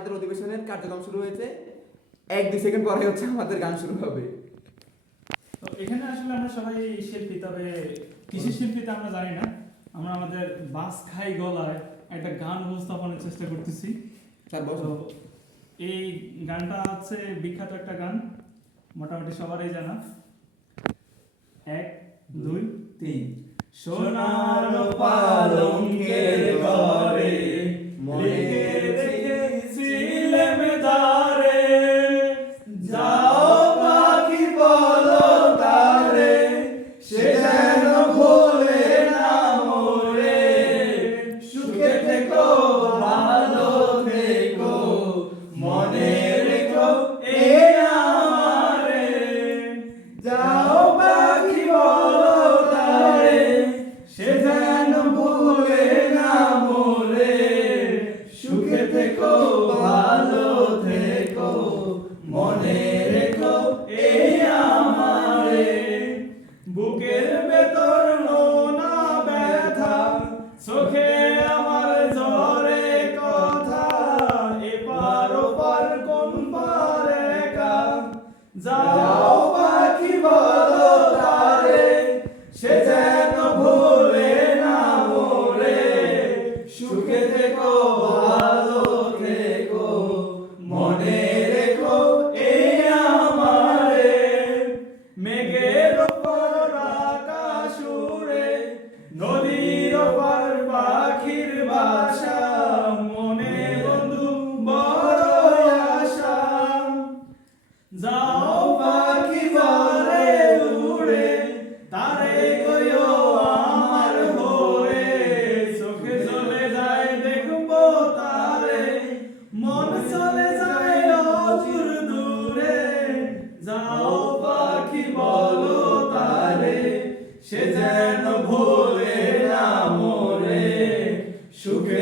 আমাদের অধিবেশনের কার্যক্রম শুরু হয়েছে। 1-2 সেকেন্ড পরে হচ্ছে আমাদের গান শুরু হবে। তো এখানে আসলে আমরা সবাই শিল্পী, তবে কিসের শিল্পী তা আমরা জানি না। আমরা আমাদের বাস খাই গলায় একটা গান উপস্থাপনের চেষ্টা করতেছি। স্যার বসো। তো এই গানটা হচ্ছে বিখ্যাত একটা গান, মোটামুটি সবারই জানা। 1 2 3 সোনার পালঙ্কের ঘরে লিখে রেখেছিলাম তারে, যাও পাখি বলো তারে, সে যেন ভোলে না মোরে, সুখে থেকো ভালো থেকো, মনে রেখো এ আমারে, যাও পাখি বলো তারে, সে যেন ভুলে না মোরে, সুখে থেকো ভালো থেকো, মনে রেখো এই আমারে। বুকের ভেতর নোনা ব্যথা, চোখে আমার ঝরে কথা, এপার ওপার কোন পারে একা, যাও পাখি বলো তারে, সে যেন ভুলে না মোরে, সুখে থেকো ভালো থেকো, মনে রেখো এই আমারে। মেঘের ওপর আকাশ উড়ে, নদীর ওপর পাখির বাসা, মনে বন্ধু বড় আশা, যাও পাখি বলে উড়ে, তারে কইও আমার হয়ে, চোখে চলে যায় দেখবো তারে, মন চলে যায় অদূর দূরে, যাও পাখি বলো তারে, সে যেন ভোলে না মোরে, সুখে